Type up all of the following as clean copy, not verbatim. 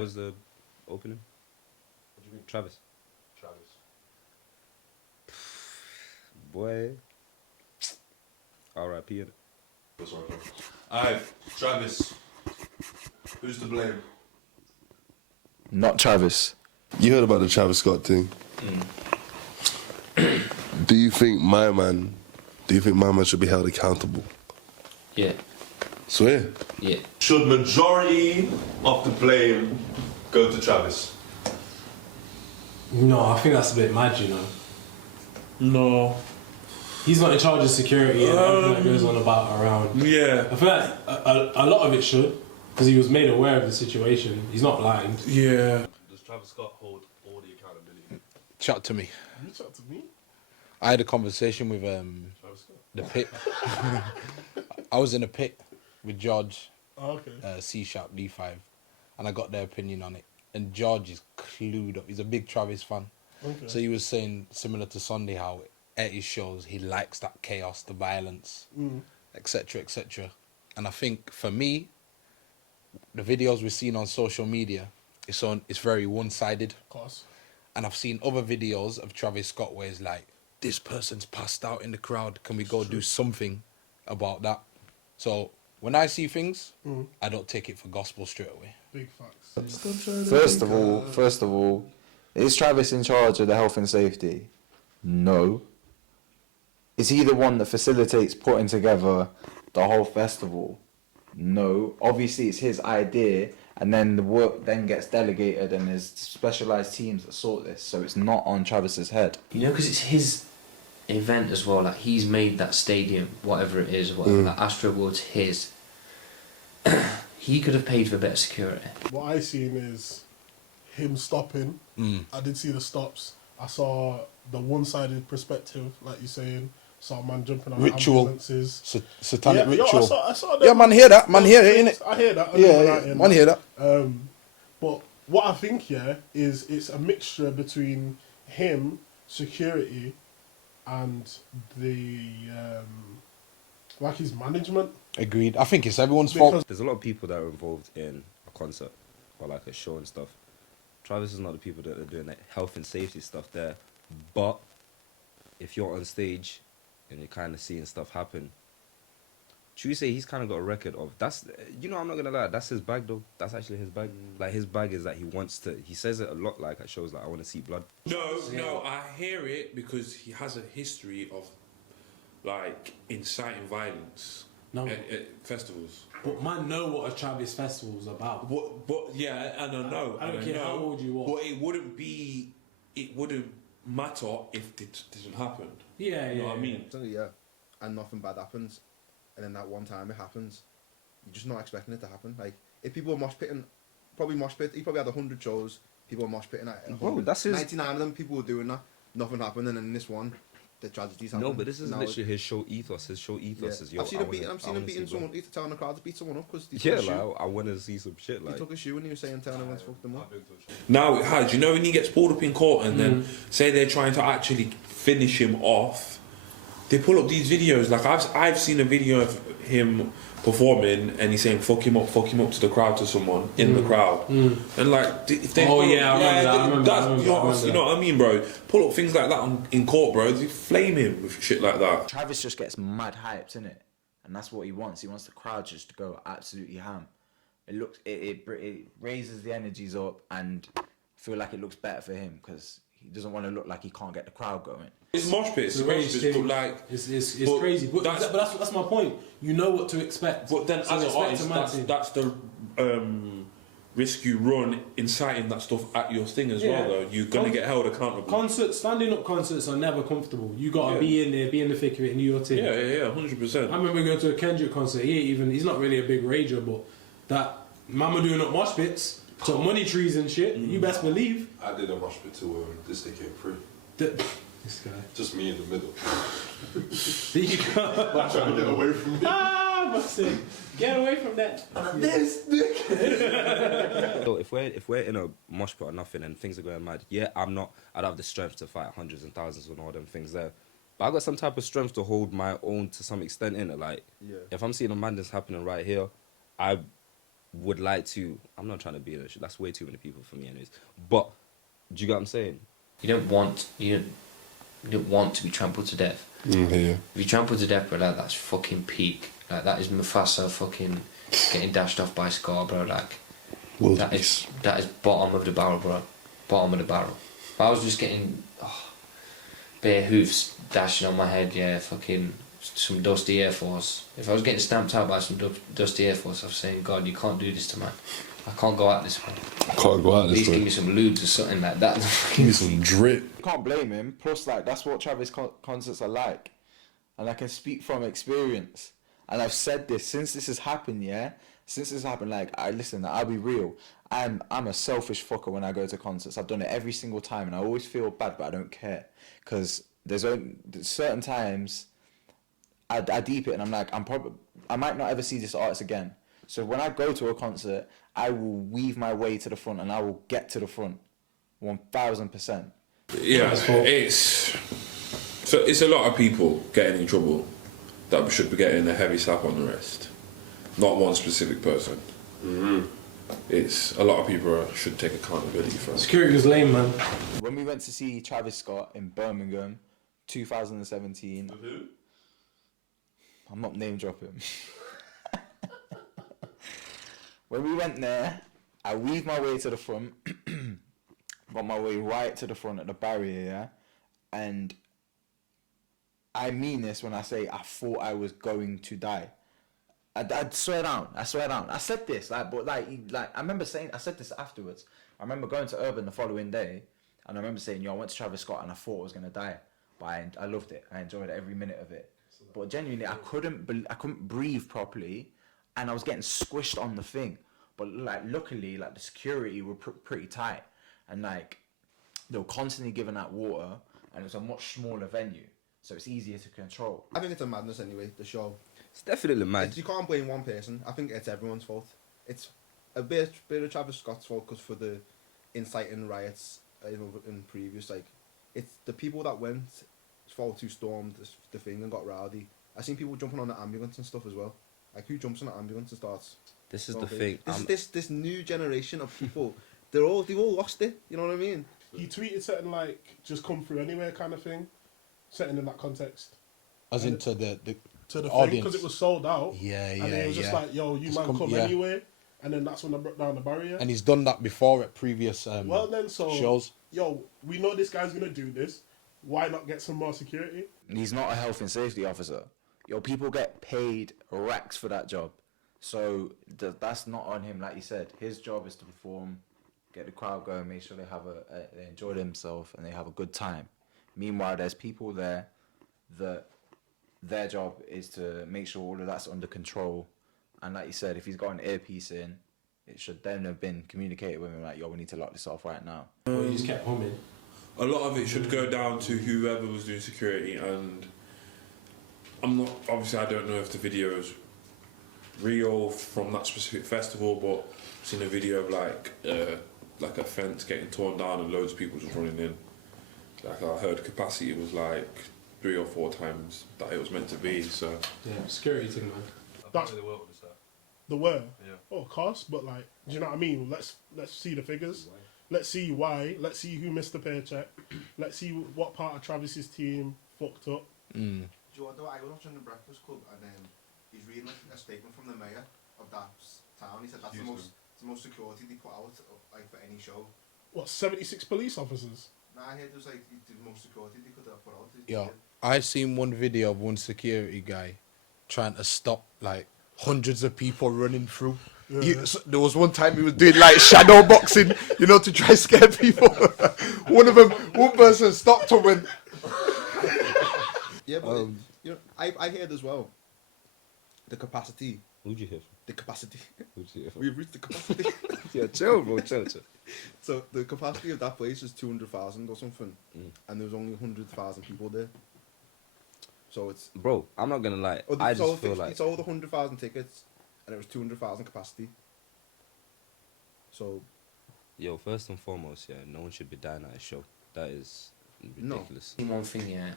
What was the opening? What do you mean? Travis. Travis. Boy. R.I.P. Alright, Travis. Who's to blame? Not Travis. You heard about the Travis Scott thing. Do you think my man should be held accountable? Yeah. Swear. Yeah. Should majority of the blame go to Travis? No, I think that's a bit mad, you know. No. He's not in charge of security and everything that goes on about around. Yeah. I feel like a lot of it should, because he was made aware of the situation. He's not blind. Yeah. Does Travis Scott hold all the accountability? Chat to me. You talk to me? I had a conversation with the pit. I was in a pit with George, C-Sharp D5, and I got their opinion on it. And George is clued up. He's a big Travis fan. Okay. So he was saying, similar to Sunday, how at his shows he likes that chaos, the violence, etc., etc. And I think for me, the videos we've seen on social media, it's very one-sided. Of course. And I've seen other videos of Travis Scott where it's like, this person's passed out in the crowd. Can we go do something about that? So when I see things, I don't take it for gospel straight away. Big facts. First of all, is Travis in charge of the health and safety? No. Is he the one that facilitates putting together the whole festival? No. Obviously, it's his idea, and then the work then gets delegated, and there's specialised teams that sort this, so it's not on Travis's head. You know, because it's his event as well. Like, he's made that stadium, whatever it is, whatever that Astro World's his. He could have paid for better security. What I seen is him stopping. I did see the stops. I saw the one-sided perspective, like you're saying. Saw a man jumping on Ritual. ambulances. Satanic Yo, ritual. I saw Yeah, man, hear that. Man, hear it, innit? I hear that. Yeah, man, hear that. But what I think, is it's a mixture between him, security, and the like his management. Agreed. I think it's everyone's fault. There's a lot of people that are involved in a concert or like a show and stuff. Travis is not the people that are doing like health and safety stuff there. But if you're on stage and you're kind of seeing stuff happen, should we say he's kind of got a record of that's, you know, I'm not gonna lie, that's his bag though. That's actually his bag. Like, his bag is that he says it a lot, like at shows, like, I want to see blood. No, I hear it because he has a history of like inciting violence at festivals. But man know what a Travis festival's about. But yeah, and I know. I don't care how old you are. But it wouldn't matter if it didn't happen. Yeah, you know what I mean? Yeah, and nothing bad happens, and then that one time it happens, you're just not expecting it to happen. Like, if people were mosh pitting, he probably had 100 shows, people were mosh pitting at 99 of them, people were doing that, nothing happened, and then this one, the tragedies happened. No, but this is literally his show ethos. His show ethos is, yo, I've seen him beating someone, telling the crowd to beat someone up because I want to see some shit. Like, he took a shoe and he was saying telling everyone to fuck them up. Now it has. You know when he gets pulled up in court and then say they're trying to actually finish him off, they pull up these videos. Like, I've seen a video of him performing and he's saying fuck him up to the crowd, to someone in the crowd, and like if they I remember that. You know what I mean, bro? Pull up things like that in court, bro. They flame him with shit like that. Travis just gets mad hyped, innit? And that's what he wants. He wants the crowd just to go absolutely ham. It raises the energies up, and I feel like it looks better for him because he doesn't want to look like he can't get the crowd going. It's mosh pits, but like it's crazy. But that's my point. You know what to expect. But then, as an artist, that's the risk you run inciting that stuff at your thing as well. Though you're gonna get held accountable. Standing up concerts are never comfortable. You gotta be in there, be in the thick of it, and do your thing. Yeah, 100%. I remember going to a Kendrick concert. He's not really a big rager, but that mama doing up mosh pits, so money trees and shit. You best believe. I did a mosh pit too. This day came free. This guy. Just me in the middle. There you go. I'm trying to get away from me. Get away from that. This dick. So if we're in a mosh pit or nothing and things are going mad, I don't have the strength to fight hundreds and thousands and all them things there. But I got some type of strength to hold my own to some extent in it. Like, if I'm seeing a madness happening right here, I would like to. I'm not trying to be that. That's way too many people for me, anyways. But do you get what I'm saying? You don't want to be trampled to death. Yeah. If you trample to death, bro, that's fucking peak. Like that is Mufasa fucking getting dashed off by Scar, bro. Like that is bottom of the barrel, bro. Bottom of the barrel. If I was just getting bare hoofs dashing on my head, yeah, fucking some dusty Air Force. If I was getting stamped out by some dusty Air Force, I was saying, God, you can't do this to man. I can't go out this way. Can't go out At this least way. give me some lewds or something like that. Give me some drip. Can't blame him. Plus, like, that's what Travis concerts are like. And I can speak from experience. And I've said this since this has happened, yeah? Since this happened, like, I'll be real. I'm a selfish fucker when I go to concerts. I've done it every single time, and I always feel bad, but I don't care. Because there's certain times I deep it, and I'm like, I might not ever see this artist again. So when I go to a concert, I will weave my way to the front, and I will get to the front, 1000%. Yeah, it's a lot of people getting in trouble that should be getting a heavy slap on the wrist, not one specific person. It's a lot of people should take accountability for it. Security was lame, man. When we went to see Travis Scott in Birmingham, 2017. Who? I'm not name dropping. When we went there, I weaved my way to the front, got my way right to the front at the barrier, yeah? And I mean this when I say I thought I was going to die. I swear down. I said this, I remember saying, I said this afterwards. I remember going to Urban the following day, and I remember saying, I went to Travis Scott and I thought I was going to die. But I loved it. I enjoyed every minute of it. But genuinely, I couldn't breathe properly, and I was getting squished on the thing. But like, luckily, like the security were pretty tight, and like they were constantly giving out water, and it was a much smaller venue, so it's easier to control. I think it's a madness anyway, the show. It's definitely mad. You can't blame one person. I think it's everyone's fault. It's a bit of Travis Scott's fault because for the inciting riots in previous, like, it's the people that went fault who stormed the thing and got rowdy. I've seen people jumping on the ambulance and stuff as well. Like, who jumps on an ambulance and starts? This is the thing. This new generation of people. They've all lost it. You know what I mean? He tweeted something like, "Just come through anywhere," kind of thing. Setting in that context. As into the to the audience. thing because it was sold out. Yeah. And it was just like, "Yo, you Just man come yeah. anywhere," and then that's when I broke down the barrier. And he's done that before at previous shows. Yo, we know this guy's gonna do this. Why not get some more security? He's not a health and safety officer. Yo, people get paid racks for that job. So that's not on him, like you said. His job is to perform, get the crowd going, make sure they enjoy themselves and they have a good time. Meanwhile, there's people there that their job is to make sure all of that's under control. And like you said, if he's got an earpiece in, it should then have been communicated with him like, yo, we need to lock this off right now. Well, he just kept humming. A lot of it should go down to whoever was doing security, and obviously I don't know if the video is real from that specific festival, but I've seen a video of like a fence getting torn down and loads of people just running in. Like, I heard capacity was like 3 or 4 times that it was meant to be, so... Yeah, security thing, man. That's the word. Yeah. Oh, cost, but like, do you know what I mean? Let's see the figures. Let's see why. Let's see who missed the paycheck. Let's see what part of Travis's team fucked up. Do you know what, I was watching the Breakfast Club and he's reading a statement from the mayor of that town. He said that's the most security they put out like for any show. What, 76 police officers? Nah, I heard it was like the most security they could have put out. Yeah, I've seen one video of one security guy trying to stop like hundreds of people running through. Yeah. There was one time he was doing like shadow boxing, to try to scare people. One person stopped him and... Yeah, but I heard as well the capacity. Who'd you hear from? The capacity. Who'd you hear from? We've reached the capacity. Yeah, chill, bro, chill. So the capacity of that place is 200,000 or something, and there was only 100,000 people there. So it's... Bro, I'm not gonna lie. I just feel like... He sold 100,000 tickets, and it was 200,000 capacity. So... Yo, first and foremost, yeah, no one should be dying at a show. That is ridiculous. One thing, yeah,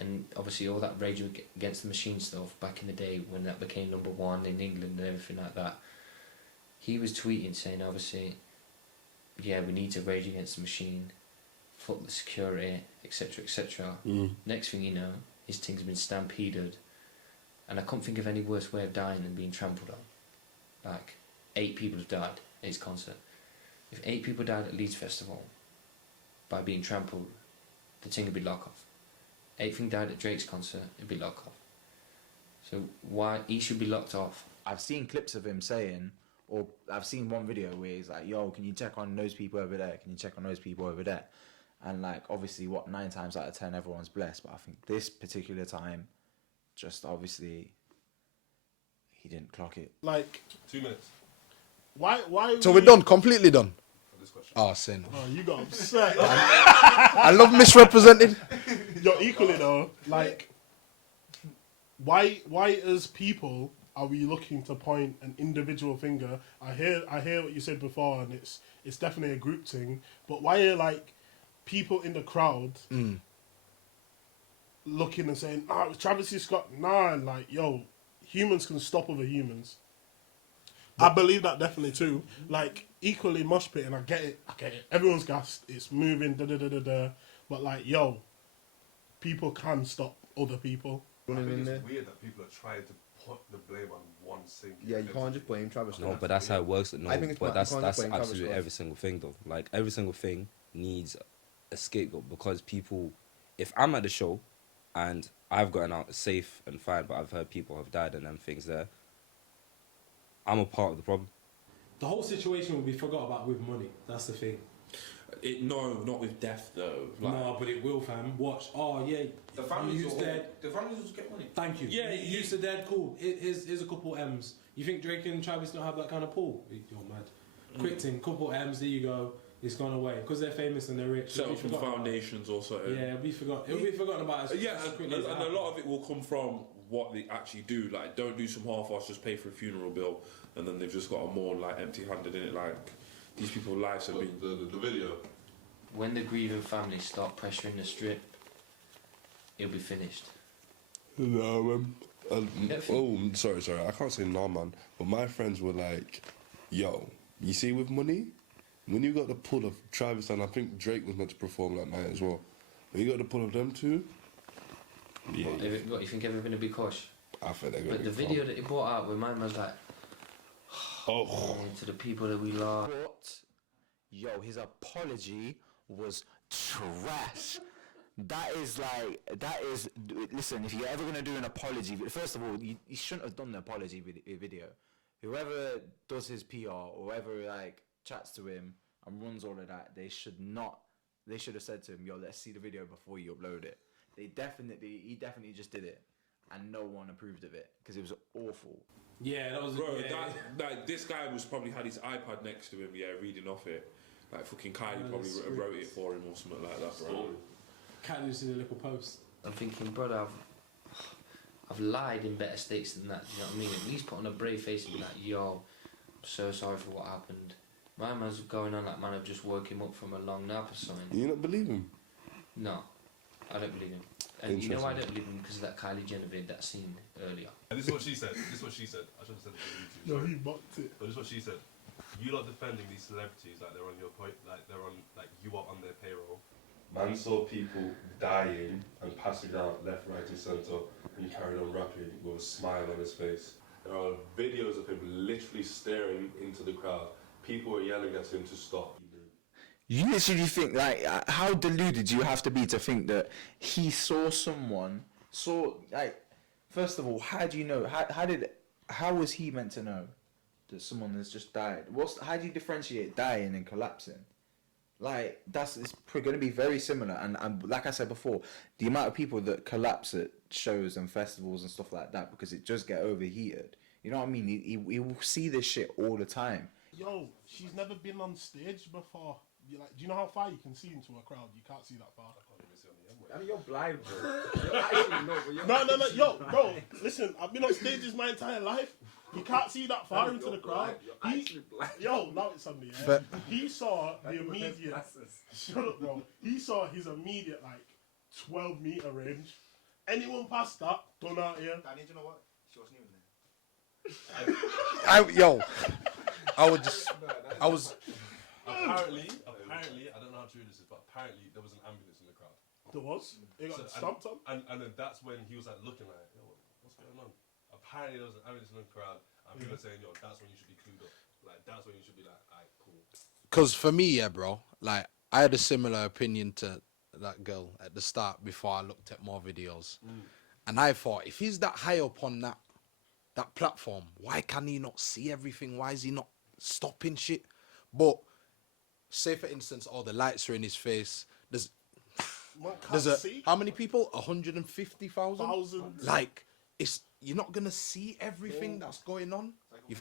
and obviously all that Rage Against the Machine stuff back in the day when that became #1 in England and everything like that. he was tweeting saying, obviously, yeah, we need to rage against the machine, fuck the security, etc., etc. Next thing you know, his thing's been stampeded, and I couldn't think of any worse way of dying than being trampled on. Like, 8 people have died at his concert. If 8 people died at Leeds Festival by being trampled, the thing would be lock off. 8 thing died at Drake's concert, it'd be lock off. So why he should be locked off? I've seen clips of him saying, or I've seen one video where he's like, yo, can you check on those people over there? Can you check on those people over there? And like, obviously, 9 times out of 10, everyone's blessed. But I think this particular time, just obviously, he didn't clock it. Like, 2 minutes why? So we're done, completely done. for this question. Oh, sin. Oh, you got upset. I love misrepresented. You're equally though. Like, why as people are we looking to point an individual finger? I hear what you said before, and it's definitely a group thing. But why are like people in the crowd looking and saying, "Ah, it was Travis Scott"? Nah, and like, yo, humans can stop other humans. I believe that definitely too. Like, equally mosh pit, and I get it. Everyone's gassed. It's moving. Da da da da da. But like, yo, people can stop other people. I Running think in there. it's weird that people are trying to put the blame on one single. Yeah, you can't just blame Travis Scott. No, but that's how it works. No, I think it's but you that's can't just blame Travis absolutely Scott. every single thing though. Like every single thing needs a scapegoat because people. If I'm at the show, and I've gotten out safe and fine, but I've heard people have died and them things there. I'm a part of the problem. The whole situation will be forgot about with money. That's the thing. No, not with death though. Like, No, but it will, fam. Watch. Oh, yeah. the families Who's will dead? The families will get money. Thank you. Yeah, Who's the dead? Cool. Here's a couple M's. You think Drake and Travis don't have that kind of pull? You're mad. Quick thing, couple M's. There you go. It's gone away because they're famous and they're rich. Set It'll up be some forgotten foundations or something. about. Yeah, it'll be forgotten about. Yeah, as and quickly as it a happened. lot of it will come from what they actually do. Like, don't do some half-ass, just pay for a funeral bill, and then they've just got to mourn like empty-handed in it. Like, these people's lives have been. The video. When the grieving families start pressuring the strip, it'll be finished. No, man. Yeah, Sorry. I can't say no, man. But my friends were like, yo, you see with money, when you got the pull of Travis, and I think Drake was meant to perform that night as well. When you got the pull of them two, yeah. What, you think everything will be cush? I think they're going But to the be video that he brought out with my man's like, to the people that we love. But, yo, his apology was trash. Listen, if you're ever going to do an apology, first of all, you shouldn't have done the apology video. Whoever does his PR or whoever, like, chats to him and runs all of that, they should have said to him, yo, let's see the video before you upload it. He definitely just did it. And no one approved of it because it was awful. Yeah, that was. Bro, yeah. this guy was probably had his iPad next to him, reading off it. Like, fucking Kylie probably wrote it for him or something like that, bro. Can't just see the little post. I'm thinking, brother, I've lied in better states than that. You know what I mean? At least put on a brave face and be like, yo, I'm so sorry for what happened. My man's going on like, man, I've just woke him up from a long nap or something. You not believe him? No, I don't believe him. And you know why I don't believe him? Because of that Kylie Jenner vid, that scene earlier. And this is what she said. I should have said it to YouTube. No, sorry. he mocked it. But this is what she said. You lot defending these celebrities like they're on your point, like they're on, like you are on their payroll. Man saw people dying and passing out left, right, and centre, and he carried on rapping with a smile on his face. There are videos of him literally staring into the crowd. People were yelling at him to stop. You literally think, like, how deluded do you have to be to think that he saw first of all, how do you know? How was he meant to know that someone has just died? How do you differentiate dying and collapsing? Like, it's going to be very similar. And like I said before, the amount of people that collapse at shows and festivals and stuff like that because it just get overheated. You know what I mean? He will see this shit all the time. Yo, she's never been on stage before. Do you know how far you can see into a crowd? You can't see that far. I mean, you're blind, bro. You're actually No. Yo, bro, listen, I've been on stages my entire life. You can't see that far into the crowd. Yo, now it's on me, yeah? He saw the immediate... Shut up, bro. He saw his immediate, 12-meter range. Anyone past that, done out here. Danny, do you know what? She wasn't even there. I would just, I was. Apparently, I don't know how true this is, but apparently there was an ambulance in the crowd. There was. It got stomped on. And then that's when he was like looking like, yo, what's going on? Apparently there was an ambulance in the crowd, and people are saying, yo, that's when you should be clued up. Like, that's when you should be like, alright, cool. Because for me, yeah, bro, like, I had a similar opinion to that girl at the start before I looked at more videos. And I thought, if he's that high up on that platform, why can he not see everything? Why is he not stopping shit? But say, for instance, all the lights are in his face. There's how many people? 150,000? Thousands. Like, you're not going to see everything that's going on. Do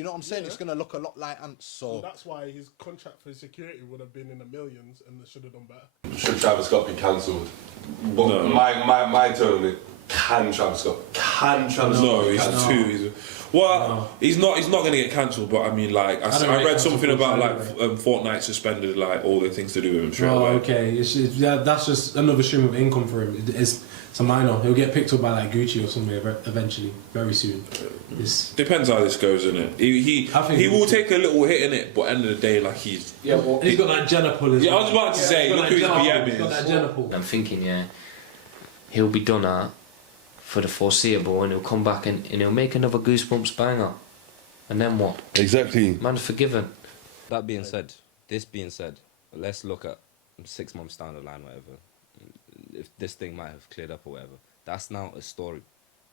you know what I'm saying? It's going to look a lot like ants. So And that's why his contract for security would have been in the millions, and they should have done better. Should Travis Scott be cancelled? But no. my turn on it. Can Travis Scott? No, he's too. He's not going to get cancelled. But I mean, like, I read something about like Fortnite suspended like all the things to do with him straight away. Okay, that's just another stream of income for him. It's a minor. He'll get picked up by like Gucci or something eventually, very soon. Depends how this goes, innit? He will take a little hit in it, but at the end of the day, like he's and he's got that Jenna pull as well. I was about to say, look who his BM is. He's got that Jenna pull. I'm thinking, he'll be done at for the foreseeable, and he'll come back and he'll make another Goosebumps banger, and then what? Exactly. Man's forgiven. That being said, let's look at 6 months down the line, whatever. If this thing might have cleared up or whatever, that's now a story.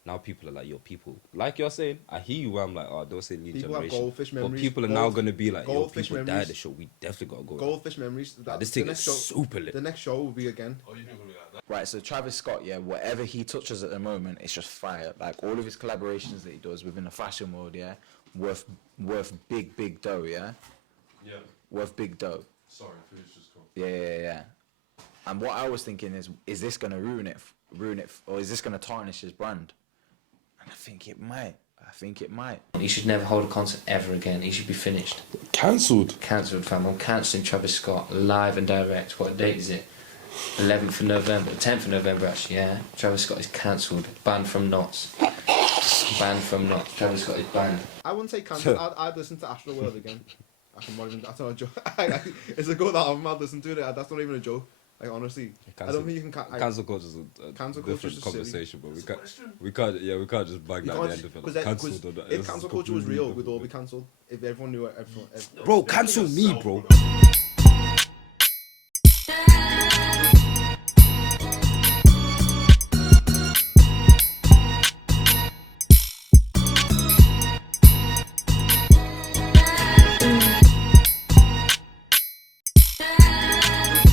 Now people are like, yo, people, like you're saying, I hear you where I'm like, oh, don't say lead People have generation. goldfish But memories. people are now going to be like, yo, Goldfish people died memories. the show, we definitely got to go. Goldfish memories. This thing is super lit. The next show will be again. Oh, you think it'll be like that? Right, so Travis Scott, yeah, whatever he touches at the moment, it's just fire. Like all of his collaborations that he does within the fashion world, yeah, worth big dough, yeah. Yeah. Worth big dough. Sorry, food's just gone. Yeah. And what I was thinking is this gonna ruin it, or is this gonna tarnish his brand? And I think it might. He should never hold a concert ever again. He should be finished. Cancelled. Cancelled, fam. I'm cancelling Travis Scott live and direct. What date is it? 11th of November, 10th of November actually, yeah. Travis Scott is cancelled. Banned from Knots. Travis Scott is banned. I wouldn't say cancelled. I'd listen to Astroworld again. That's not a joke. It's a good album. I'd listen to it. That's not even a joke. Like honestly, I don't think you can cancel culture is a different conversation, but we can't just bang that at the end of it. If cancel culture was real, we'd all be cancelled. If everyone knew it, bro, cancel me, bro.